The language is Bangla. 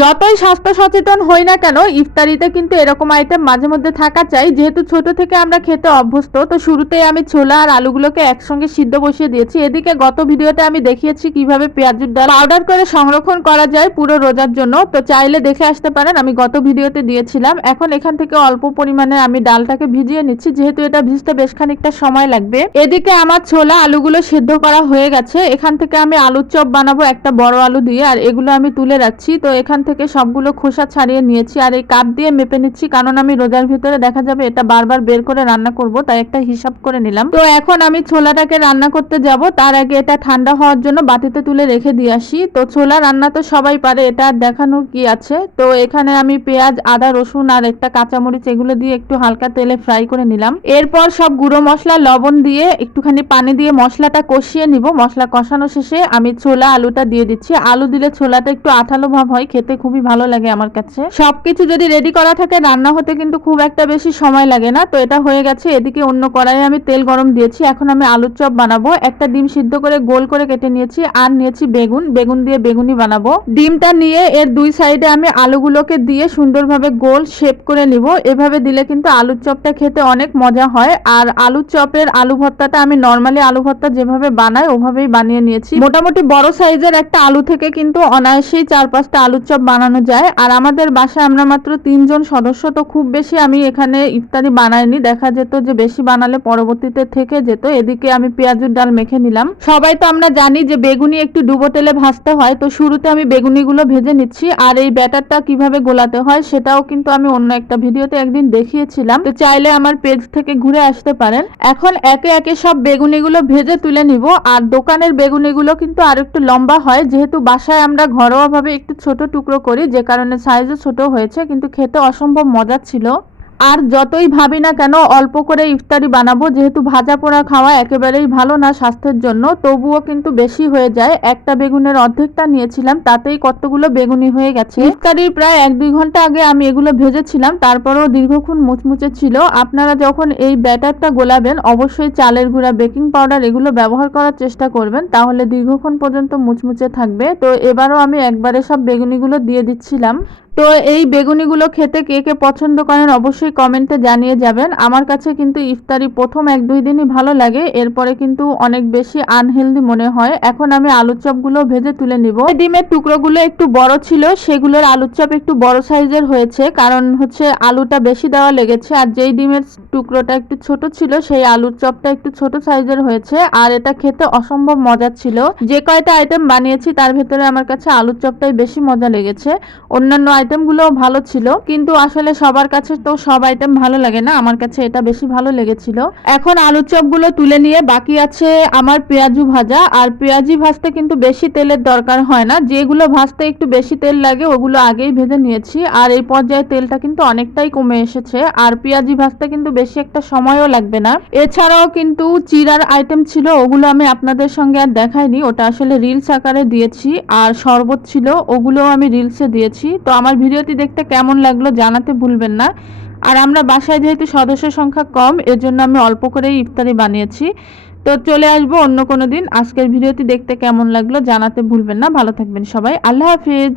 যতই স্বাস্থ্য সচেতন হই না কেন, ইফতারিতে কিন্তু এরকম আইটেম মাঝে মধ্যে থাকা চাই। যেহেতু ছোট থেকে আমরা খেতে অভ্যস্ত, তো শুরুতেই আমি ছোলা আর আলুগুলোকে একসঙ্গে সিদ্ধ বসিয়ে দিয়েছি। এদিকে গত ভিডিওতে আমি দেখিয়েছি কীভাবে পেঁয়াজুর ডাল পাউডার করে সংরক্ষণ করা যায় পুরো রোজার জন্য। তো চাইলে দেখে আসতে পারেন, আমি গত ভিডিওতে দিয়েছিলাম। এখন এখান থেকে অল্প পরিমাণে আমি ডালটাকে ভিজিয়ে নিচ্ছি, যেহেতু এটা ভিজতে বেশ খানিকটা সময় লাগবে। এদিকে আমার ছোলা আলুগুলো সিদ্ধ করা হয়ে গেছে। এখান থেকে আমি আলুর চপ বানাবো, একটা বড় আলু দিয়ে, আর এগুলো আমি তুলে রাখছি। তো এখান থেকে সবগুলো খোসা ছাড়িয়ে নিয়েছি আর এই কাপ দিয়ে মেপে নিচ্ছি, কারণ আমি রোজার ভিতরে দেখা যাবে এটা বারবার বের করে রান্না করব, তাই একটা হিসাব করে নিলাম। তো এখন আমি ছোলাটাকে রান্না করতে যাব, তার আগে এটা ঠান্ডা হওয়ার জন্য বাটিতে তুলে রেখে দিয়ে আসি। তো ছোলা রান্না তো সবাই পারে, এটা আর দেখানোর কি আছে? তো এখানে আমি পেঁয়াজ, আদা, রসুন আর একটা কাঁচামরিচ এগুলো দিয়ে একটু হালকা তেলে ফ্রাই করে নিলাম। এরপর সব গুঁড়ো মশলা, লবণ দিয়ে একটুখানি পানি দিয়ে মশলাটা কষিয়ে নিব। মশলা কষানো শেষে আমি ছোলা আলুটা দিয়ে দিচ্ছি। আলু দিলে ছোলাটা একটু আঠালো ভাব হয়, খেতে খুবই ভালো লাগে আমার কাছে। সবকিছু যদি রেডি করা থাকে, রান্না হতে কিন্তু খুব একটা বেশি সময় লাগে না। তো এটা হয়ে গেছে, এদিকে অন্য কড়াইয়ে আমি তেল গরম দিয়েছি। এখন আমি আলুর চপ বানাবো। একটা ডিম সিদ্ধ করে গোল করে কেটে নিয়েছি আর নিয়েছি বেগুন। বেগুন দিয়ে বেগুনি বানাবো। ডিমটা নিয়ে এর দুই সাইডে আমি আলুগুলোকে দিয়ে সুন্দরভাবে গোল শেপ করে নিব। এভাবে দিলে কিন্তু আলুর চপটা খেতে অনেক মজা হয়। আর আলুর চপের আলু ভর্তাটা আমি নর্মালি আলু ভর্তা যেভাবে বানাই, ওভাবেই বানিয়ে নিয়েছি। মোটামুটি বড় সাইজের একটা আলু থেকে কিন্তু অনায়াসেই চার পাঁচটা আলুর চপ বানানো যায়। আর আমাদের বাসায় আমরা মাত্র তিনজন সদস্য, তো খুব বেশি আমি এখানে ইফতারি বানাইনি। দেখা যেত যে বেশি বানালে পরবর্তীতে থেকে যেত। এদিকে আমি পেঁয়াজুর ডাল মেখে নিলাম। সবাই তো আমরা জানি যে বেগুনি একটু ডুবো তেলে ভাজতে হয়, তো শুরুতে আমি বেগুনিগুলো ভেজে নিচ্ছি। আর এই ব্যাটারটা কীভাবে গোলাতে হয় সেটাও কিন্তু আমি অন্য একটা ভিডিওতে একদিন দেখিয়েছিলাম। তো চাইলে আমার পেজ থেকে ঘুরে আসতে পারেন। এখন একে একে সব বেগুনিগুলো ভেজে তুলে নিব। আর দোকানের বেগুনিগুলো কিন্তু আর একটু লম্বা হয়। যেহেতু বাসায় আমরা ঘরোয়াভাবে একটু ছোট টুকরো করি যে কারণে সাইজও ছোট হয়েছে কিন্তু খেতে অসম্ভব মজার ছিল। আর যতই ভাবি না কেন, অল্প করে ইফতারি বানাবো। যেহেতু ভাজা পোড়া খাওয়া একেবারেই ভালো না স্বাস্থ্যের জন্য, তবুও কিন্তু বেশি হয়ে যায়। একটা বেগুনের অর্ধেকটা নিয়েছিলাম, তাতেই কতগুলো বেগুনি হয়ে গেছে। ইফতারির প্রায় এক দুই ঘণ্টা আগে আমি এগুলো ভেজেছিলাম, তারপরেও দীর্ঘক্ষণ মুচমুচে ছিল। আপনারা যখন এই ব্যাটারটা গোলাবেন, অবশ্যই চালের গুঁড়া, বেকিং পাউডার এগুলো ব্যবহার করার চেষ্টা করবেন, তাহলে দীর্ঘক্ষণ পর্যন্ত মুচমুচে থাকবে। তো এবারও আমি একবারে সব বেগুনিগুলো দিয়ে দিচ্ছিলাম। তো এই বেগুনিগুলো খেতে কে কে পছন্দ করেন অবশ্যই কমেন্টে জানিয়ে যাবেন। আমার কাছে কিন্তু ইফতারি প্রথম এক দুই দিনই ভালো লাগে, এরপরে কিন্তু অনেক বেশি আনহেলদি মনে হয়। এখন আমি আলুর চপগুলো ভেজে তুলে নিব। ডিমের টুকরোগুলো একটু বড় ছিল, সেগুলোর আলুর চপ একটু বড় সাইজের হয়েছে, কারণ হচ্ছে আলুটা বেশি দেওয়া লেগেছে, আর যেই ডিমের টুকরোটা একটু ছোট ছিল, সেই আলুর চপটা একটু ছোট সাইজের হয়েছে, আর এটা খেতে অসম্ভব মজার ছিল। যে কয়টা আইটেম বানিয়েছি, তার ভেতরে আমার কাছে আলুর চপটাই বেশি মজা লেগেছে। অন্যান্য আইটেমগুলোও ভালো ছিল, কিন্তু আসলে সবার কাছে তো সব আইটেম ভালো লাগে না, আমার কাছে এটা বেশি ভালো লেগেছিল। এখন আলুর চপগুলো তুলে নিয়ে বাকি আছে আমার পেঁয়াজু ভাজা, আর পেঁয়াজি ভাজতে কিন্তু বেশি তেলের দরকার হয় না, যেগুলো ভাজতে একটু বেশি তেল লাগে, ওগুলো আগেই ভেজে নিয়েছি, আর এই পর্যায়ে তেলটা কিন্তু অনেকটাই কমে এসেছে, আর পেঁয়াজি ভাজতে কিন্তু বেশি একটা সময়ও লাগবে না। এছাড়াও কিন্তু চিরার আইটেম ছিল, ওগুলো আমি আপনাদের সঙ্গে আর দেখাইনি। ওটা আসলে রিলস আকারে দিয়েছি, আর শরবত ছিল, ওগুলোও আমি রিলসে দিয়েছি। তো আমার ভিডিওটি দেখতে কেমন লাগল জানাতে ভুলবেন না। আর আমরা বাসায় যেহেতু সদস্য সংখ্যা কম এর জন্য আমি অল্প করেই ইফতারি বানিয়েছি। তো চলে আসব অন্য কোনো দিন। আজকের ভিডিওটি দেখতে কেমন লাগল জানাতে ভুলবেন না। ভালো থাকবেন সবাই। আল্লাহ হাফিজ।